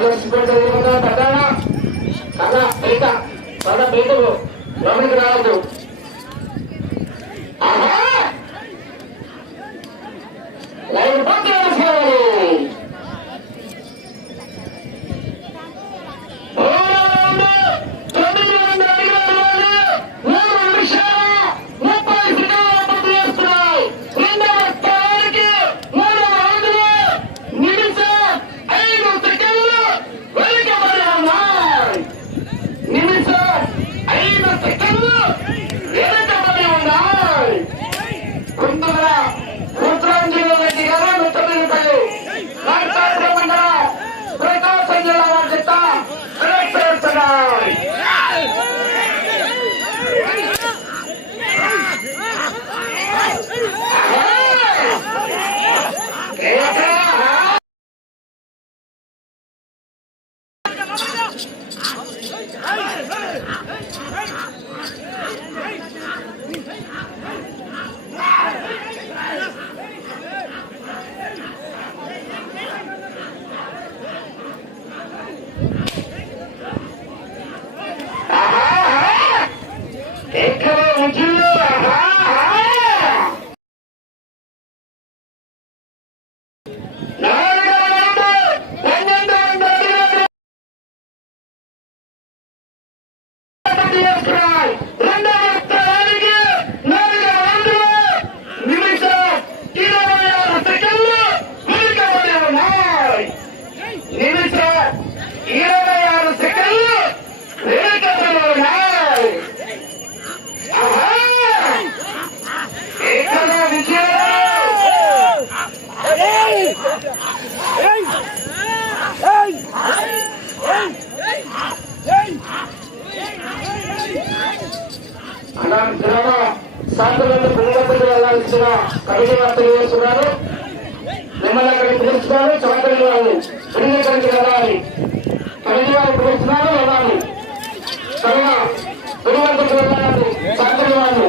అందులో శుభ్రత తన పేట తన పేటలో గమనికి రావద్దు చేసిన కమిటీ వారు తెలియజేస్తున్నారు మిమ్మల్ని అక్కడికి పిలుస్తున్నారు. చౌదరి వాళ్ళు. తిరిగి ఇక్కడికి వెళ్ళాలి. కమిటీ వారు పిలుస్తున్నారు వెళ్ళాలి. సరిగా గురువంతుకు వెళ్ళాలి. చౌదరి వాళ్ళు.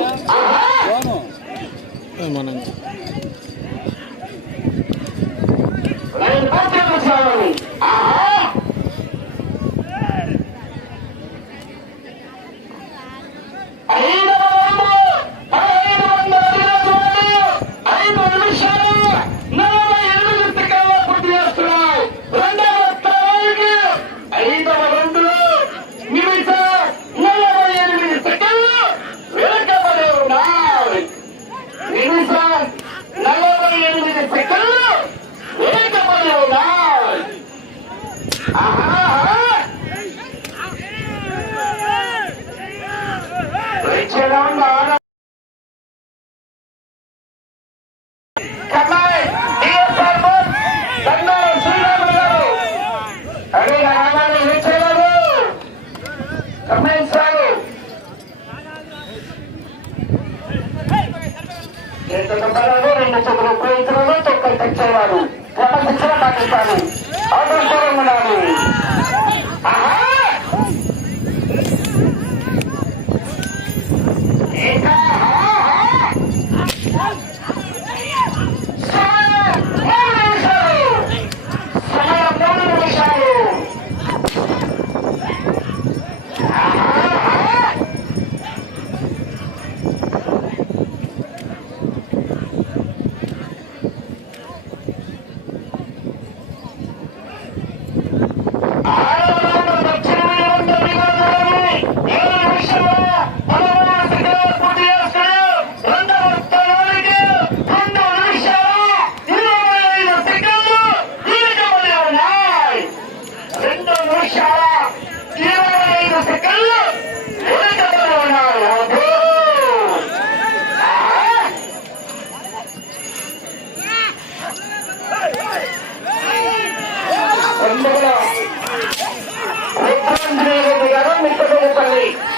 ప్రయత్నంలో తొక్కలు తెచ్చేవాడు గత శిక్షణ పాటిస్తాను అవసరం ఉండాలి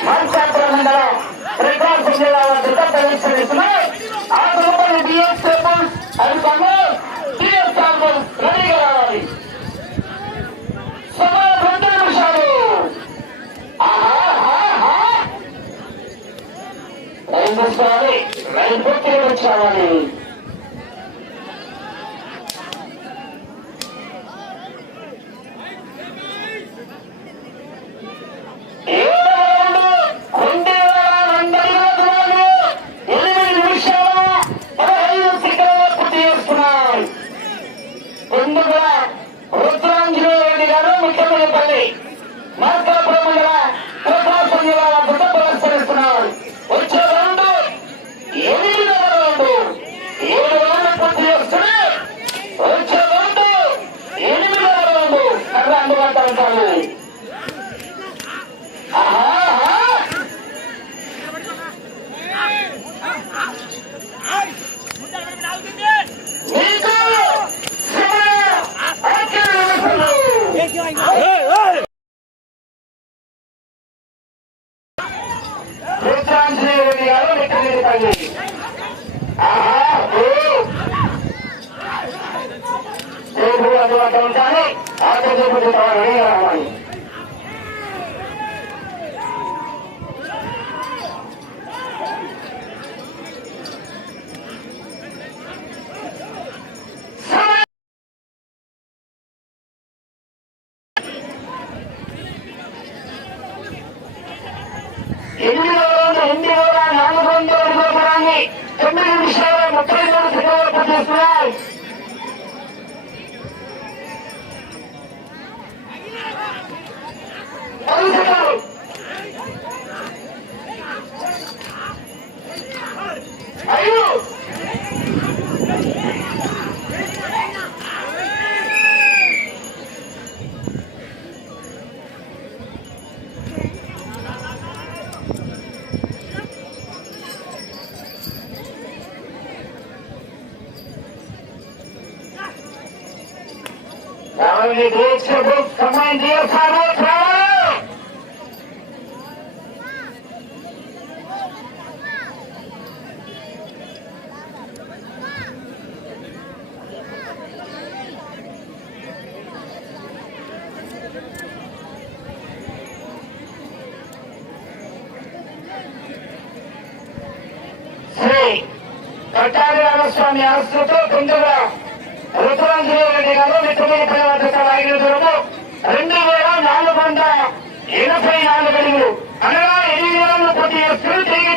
మార్చాపురం మండలం ప్రకాశం ఆ గ్రూపులు బిఎస్ టేబుల్స్ అది పనులు టిఎస్ టాంబుల్స్ రెడీగా రావాలి సమయం రెండు రుద్రాంజనేయ రెడ్డి గారు నెట్టనీపల్లి ఆహా అందుబాటులో ఉంటాను ఆటో రెడీ రావాలి ఎనిమిది వేల నాలుగు వందల అడుగుల దూరాన్ని తొమ్మిది నిమిషాల ముప్పై మూడు సెకండ్లు పూర్తి Only great service command here for our power. Sri Tatari Ramaswamy Asruto Kundura. రుతురాంజనేయ Reddy గారు మిత్రమైన ప్రజల వాగిన దూరము రెండు వేల నాలుగు వందల ఎనభై నాలుగు అడుగులు. అనగా ఎనిమిది వందల పూర్తి చేస్తూ తిరిగి